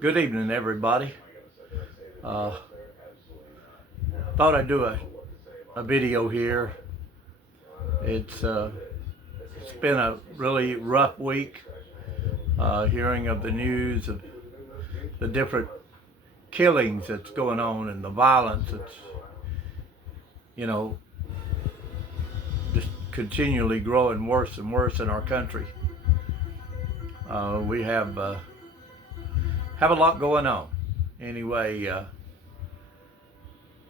Good evening, everybody. Thought I'd do a video here. It's been a really rough week, hearing of the news of the different killings that's going on and the violence that's, just continually growing worse and worse in our country. We have a lot going on. Anyway,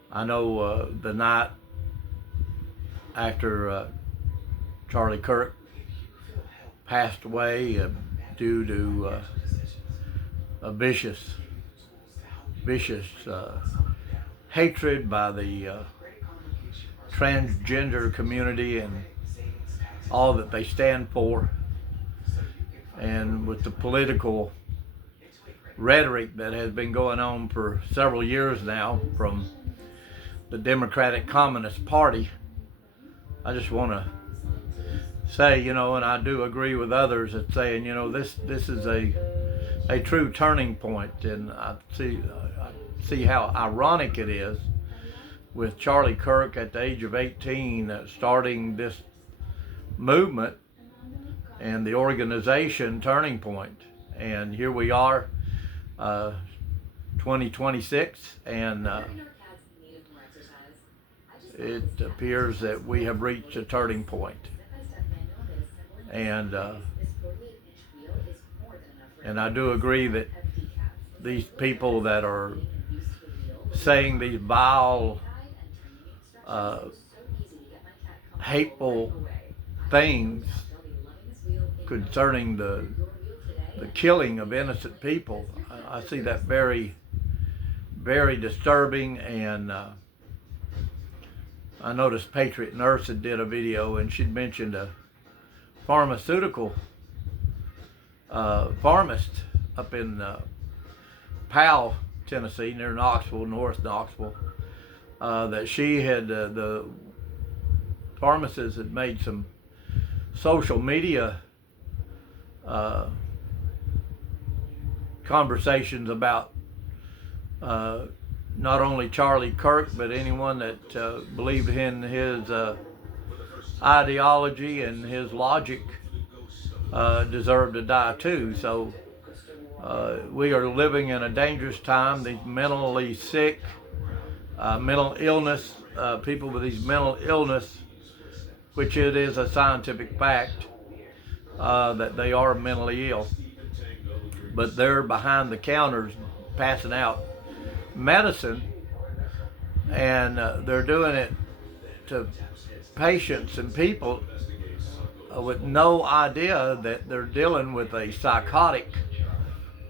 I know the night after Charlie Kirk passed away due to a vicious hatred by the transgender community and all that they stand for, and with the political rhetoric that has been going on for several years now from the Democratic Communist Party. I just want to say, and I do agree with others that saying, this is a true turning point, and I see how ironic it is with Charlie Kirk at the age of 18 starting this movement and the organization Turning Point. And here we are, 2026, and it appears that we have reached a turning point. And I do agree that these people that are saying these vile, hateful things concerning the killing of innocent people, I see that very, very disturbing. And I noticed Patriot Nurse did a video, and she'd mentioned a pharmaceutical pharmacist up in Powell, Tennessee, near Knoxville, North Knoxville, that she had, the pharmacist had made some social media conversations about not only Charlie Kirk, but anyone that believed in his ideology and his logic deserved to die too. So we are living in a dangerous time. These mentally sick, mental illness, people with these mental illness, which it is a scientific fact that they are mentally ill, but they're behind the counters passing out medicine, and they're doing it to patients and people with no idea that they're dealing with a psychotic,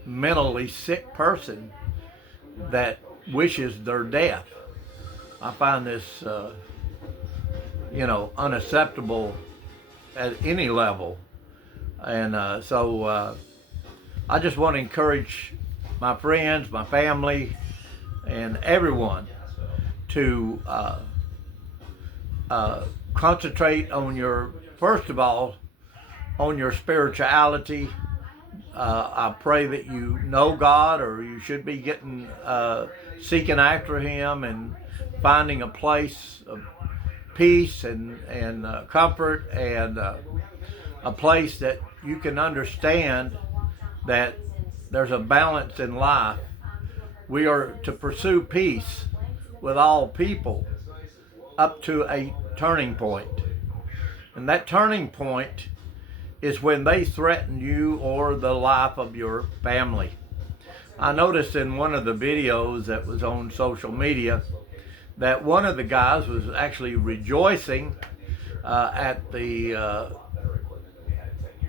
mentally sick person that wishes their death. I find this, unacceptable at any level. And so I just want to encourage my friends, my family, and everyone to concentrate on first of all, on your spirituality. I pray that you know God, or you should be seeking after Him and finding a place of peace and comfort, and a place that you can understand that there's a balance in life. We are to pursue peace with all people up to a turning point. And that turning point is when they threaten you or the life of your family. I noticed in one of the videos that was on social media that one of the guys was actually rejoicing at the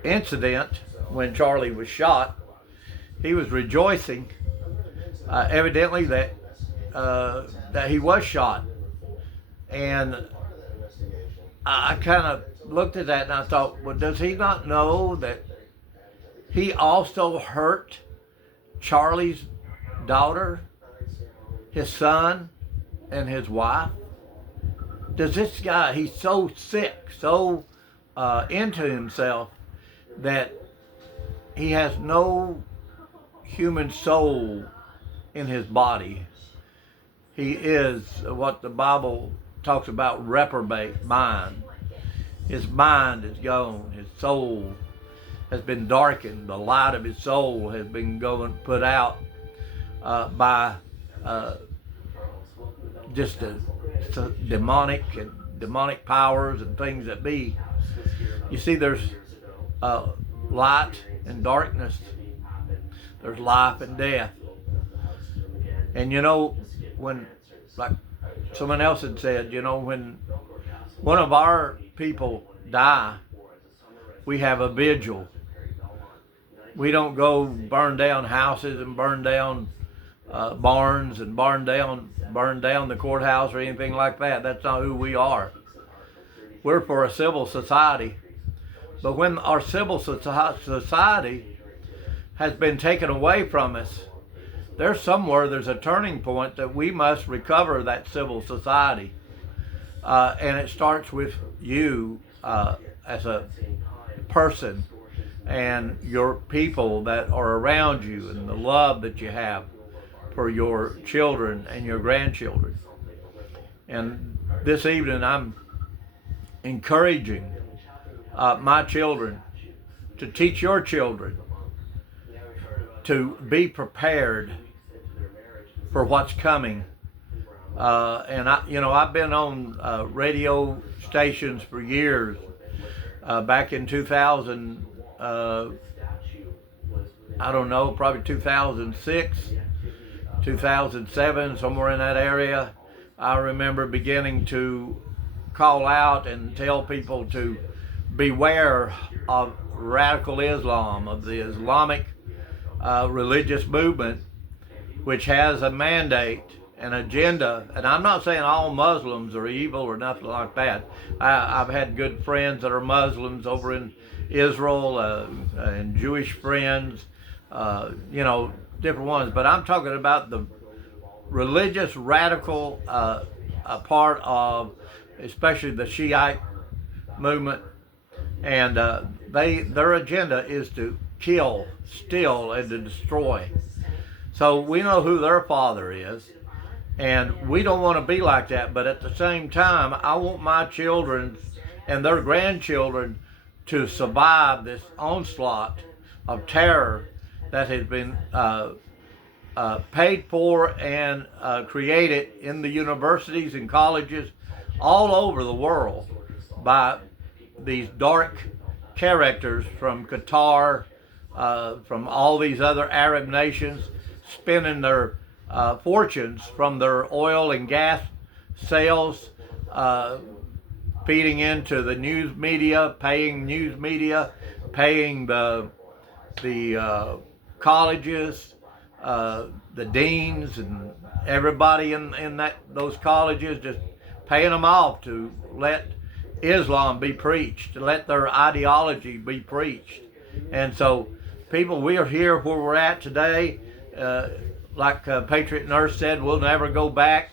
incident when Charlie was shot. He was rejoicing, evidently, that he was shot. And I kind of looked at that and I thought, well, does he not know that he also hurt Charlie's daughter, his son, and his wife? Does this guy, he's so sick, so into himself, that he has no human soul in his body. He is what the Bible talks about, reprobate mind. His mind is gone. His soul has been darkened. The light of his soul has been put out by just the demonic powers and things that be. You see, there's light and darkness. There's life and death. And you know, when, like someone else had said, you know, when one of our people die, we have a vigil. We don't go burn down houses and burn down barns and burn down the courthouse or anything like that. That's not who we are. We're for a civil society. But when our civil society has been taken away from us, there's a turning point that we must recover that civil society. And it starts with you as a person and your people that are around you and the love that you have for your children and your grandchildren. And this evening I'm encouraging my children to teach your children to be prepared for what's coming. And I've been on radio stations for years. Back in 2000, probably 2006, 2007, somewhere in that area, I remember beginning to call out and tell people to beware of radical Islam, of the Islamic religious movement, which has a mandate, an agenda. And I'm not saying all Muslims are evil or nothing like that. I've had good friends that are Muslims over in Israel, and Jewish friends, different ones. But I'm talking about the religious radical part of, especially the Shiite movement. And their agenda is to kill, steal, and to destroy. So we know who their father is, and we don't want to be like that. But at the same time, I want my children and their grandchildren to survive this onslaught of terror that has been paid for and created in the universities and colleges all over the world by these dark characters from Qatar, from all these other Arab nations, spending their fortunes from their oil and gas sales, feeding into the news media, paying the colleges, the deans, and everybody in those colleges, just paying them off to let Islam be preached, to let their ideology be preached. And so, people, we are here where we're at today. Like Patriot Nurse said, we'll never go back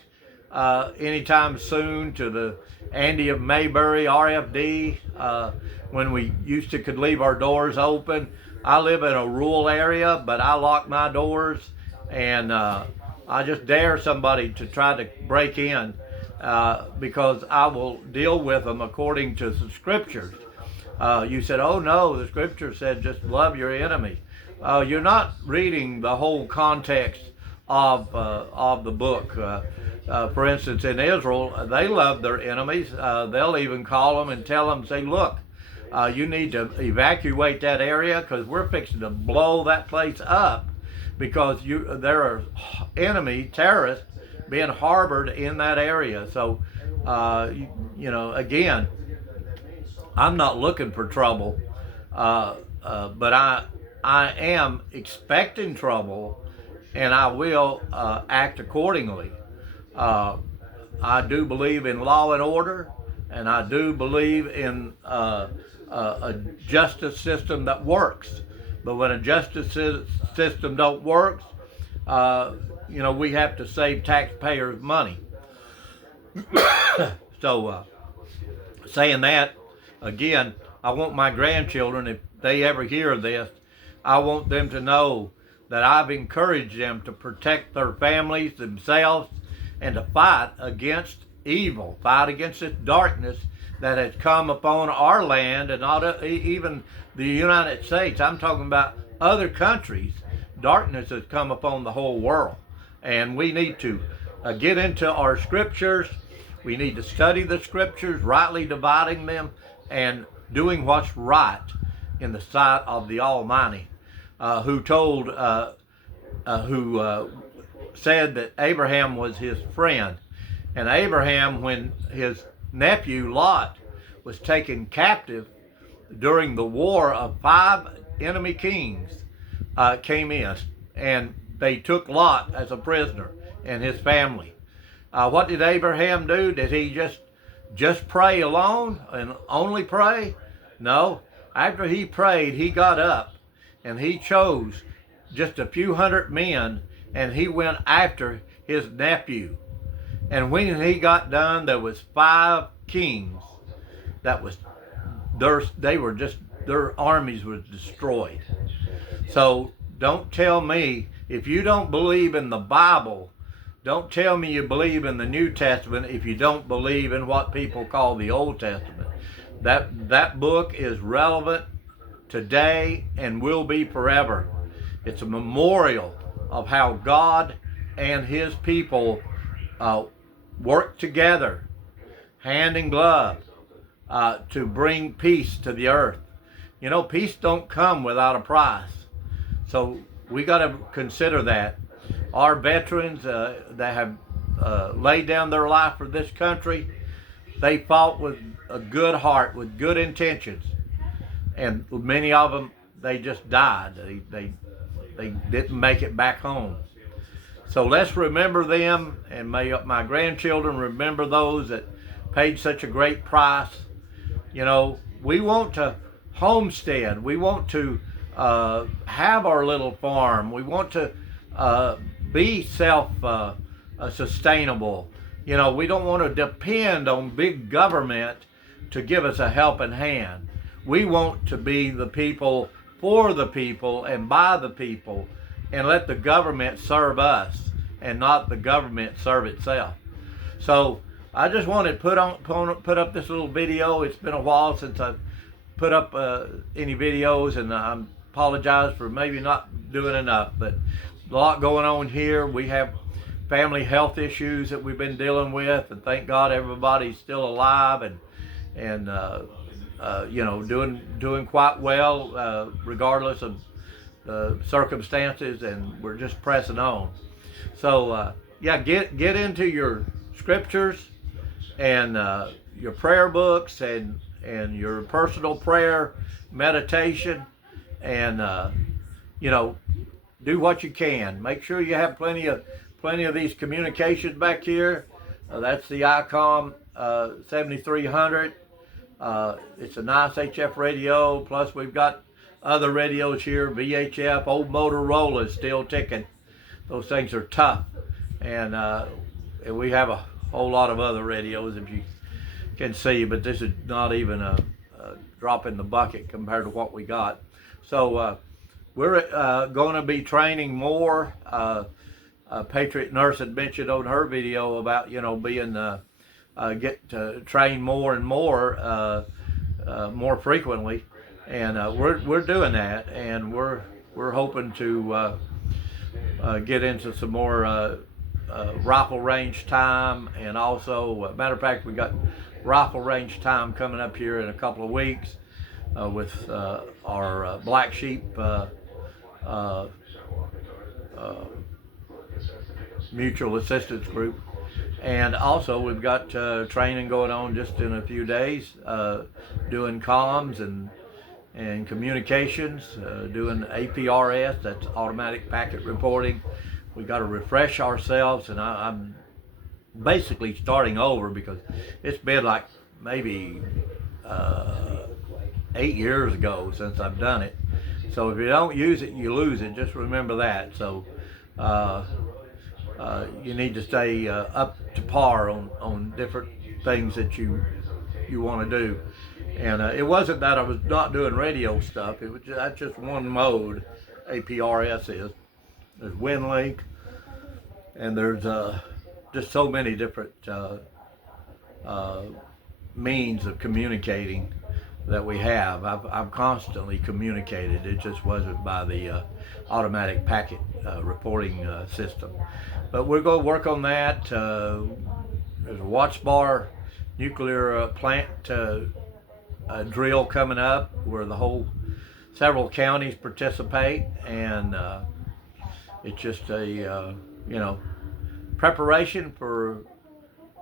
anytime soon to the Andy of Mayberry, RFD, when we used to could leave our doors open. I live in a rural area, but I lock my doors, and I just dare somebody to try to break in, because I will deal with them according to the scriptures. You said, oh no, the scripture said just love your enemy. You're not reading the whole context of the book. For instance, in Israel, they love their enemies. They'll even call them and tell them, say, look, you need to evacuate that area because we're fixing to blow that place up, because there are enemy terrorists being harbored in that area. So, again, I'm not looking for trouble, but I am expecting trouble, and I will act accordingly. I do believe in law and order, and I do believe in a justice system that works. But when a justice system don't work, we have to save taxpayers' money. So, saying that, again, I want my grandchildren, if they ever hear this, I want them to know that I've encouraged them to protect their families, themselves, and to fight against evil, fight against this darkness that has come upon our land, and not even the United States. I'm talking about other countries. Darkness has come upon the whole world, and we need to get into our scriptures. We need to study the scriptures, rightly dividing them, and doing what's right in the sight of the Almighty, who said that Abraham was his friend. And Abraham, when his nephew Lot was taken captive during the war of 5 enemy kings, came in, and they took Lot as a prisoner and his family. What did Abraham do? Did he just pray alone and only pray? No. After he prayed, he got up and he chose just a few hundred men, and he went after his nephew. And when he got done, there was 5 kings that was their armies were destroyed. So don't tell me, if you don't believe in the Bible, don't tell me you believe in the New Testament if you don't believe in what people call the Old Testament. That book is relevant today and will be forever. It's a memorial of how God and his people work together, hand in glove, to bring peace to the earth. You know, peace don't come without a price. So we got to consider that. Our veterans that have laid down their life for this country, they fought with a good heart, with good intentions. And many of them, they just died. They didn't make it back home. So let's remember them, and may my grandchildren remember those that paid such a great price. You know, we want to homestead. We want to have our little farm. We want to be self-sustainable. You know, we don't want to depend on big government to give us a helping hand. We want to be the people, for the people, and by the people, and let the government serve us and not the government serve itself. So I just wanted to put up this little video. It's been a while since I've put up any videos, and I apologize for maybe not doing enough, but a lot going on here. We have family health issues that we've been dealing with, and thank God everybody's still alive and you know, doing quite well regardless of the circumstances, and we're just pressing on. So yeah, get into your scriptures and your prayer books and your personal prayer meditation, and you know, do what you can. Make sure you have plenty of these communications back here. That's the ICOM 7300. It's a nice HF radio. Plus we've got other radios here, VHF, old Motorola is still ticking. Those things are tough. And we have a whole lot of other radios, if you can see, but this is not even a drop in the bucket compared to what we got. So we're going to be training more. Patriot Nurse had mentioned on her video about, you know, being get to train more and more frequently, and we're doing that, and we're hoping to get into some more rifle range time, and also, matter of fact, we got rifle range time coming up here in a couple of weeks with our Black Sheep mutual assistance group. And also we've got training going on just in a few days, doing comms and communications, doing APRS, that's automatic packet reporting. We got to refresh ourselves, and I'm basically starting over because it's been like maybe 8 years ago since I've done it. So if you don't use it, you lose it. Just remember that. So you need to stay up to par on different things that you want to do. And it wasn't that I was not doing radio stuff. It was that's just one mode, APRS is. there's WinLink, and there's just so many different means of communicating that we have. I've constantly communicated. It just wasn't by the automatic packet reporting system. But we're going to work on that. There's a Watts Bar nuclear plant drill coming up where several counties participate, and it's just a preparation for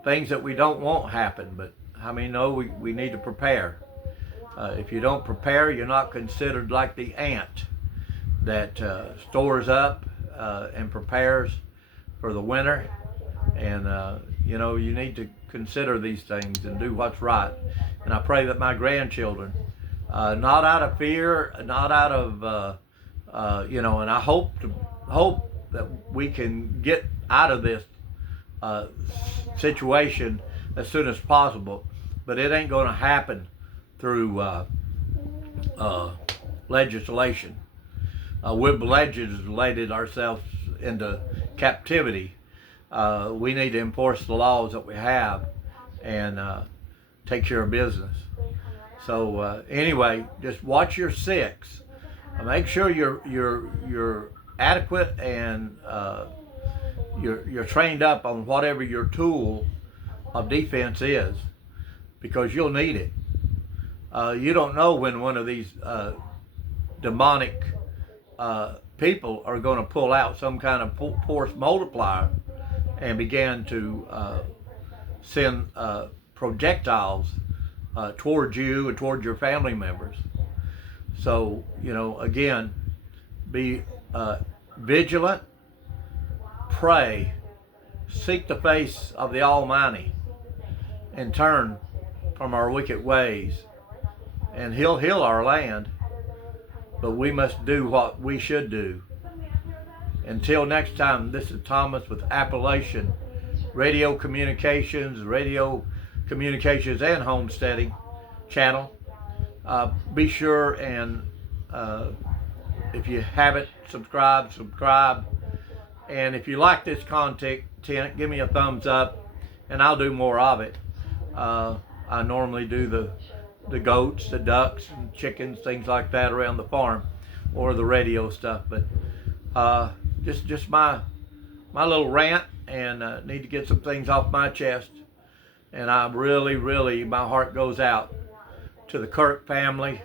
things that we don't want happen. But how many know we need to prepare? If you don't prepare, you're not considered like the ant that stores up and prepares for the winter. And you need to consider these things and do what's right. And I pray that my grandchildren, not out of fear, not out of and I hope that we can get out of this situation as soon as possible. But it ain't going to happen through legislation. We've legislated ourselves into captivity. We need to enforce the laws that we have and take care of business. So anyway, just watch your six. Make sure you're adequate and you're trained up on whatever your tool of defense is, because you'll need it. You don't know when one of these demonic people are going to pull out some kind of force multiplier and begin to send projectiles towards you and towards your family members. So, again, be vigilant, pray, seek the face of the Almighty, and turn from our wicked ways, and He'll heal our land. But we must do what we should do. Until next time, this is Thomas with Appalachian Radio Communications and Homesteading channel. Be sure and if you haven't subscribe. And if you like this content, give me a thumbs up, and I'll do more of it. I normally do the goats, the ducks, and chickens, things like that around the farm, or the radio stuff. But just my little rant, and need to get some things off my chest. And I really, my heart goes out to the Kirk family.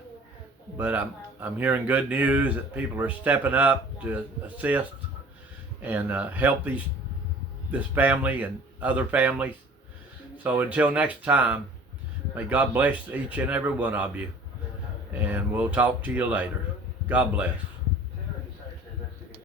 But I'm hearing good news that people are stepping up to assist and help this family and other families. So until next time, may God bless each and every one of you, and we'll talk to you later. God bless.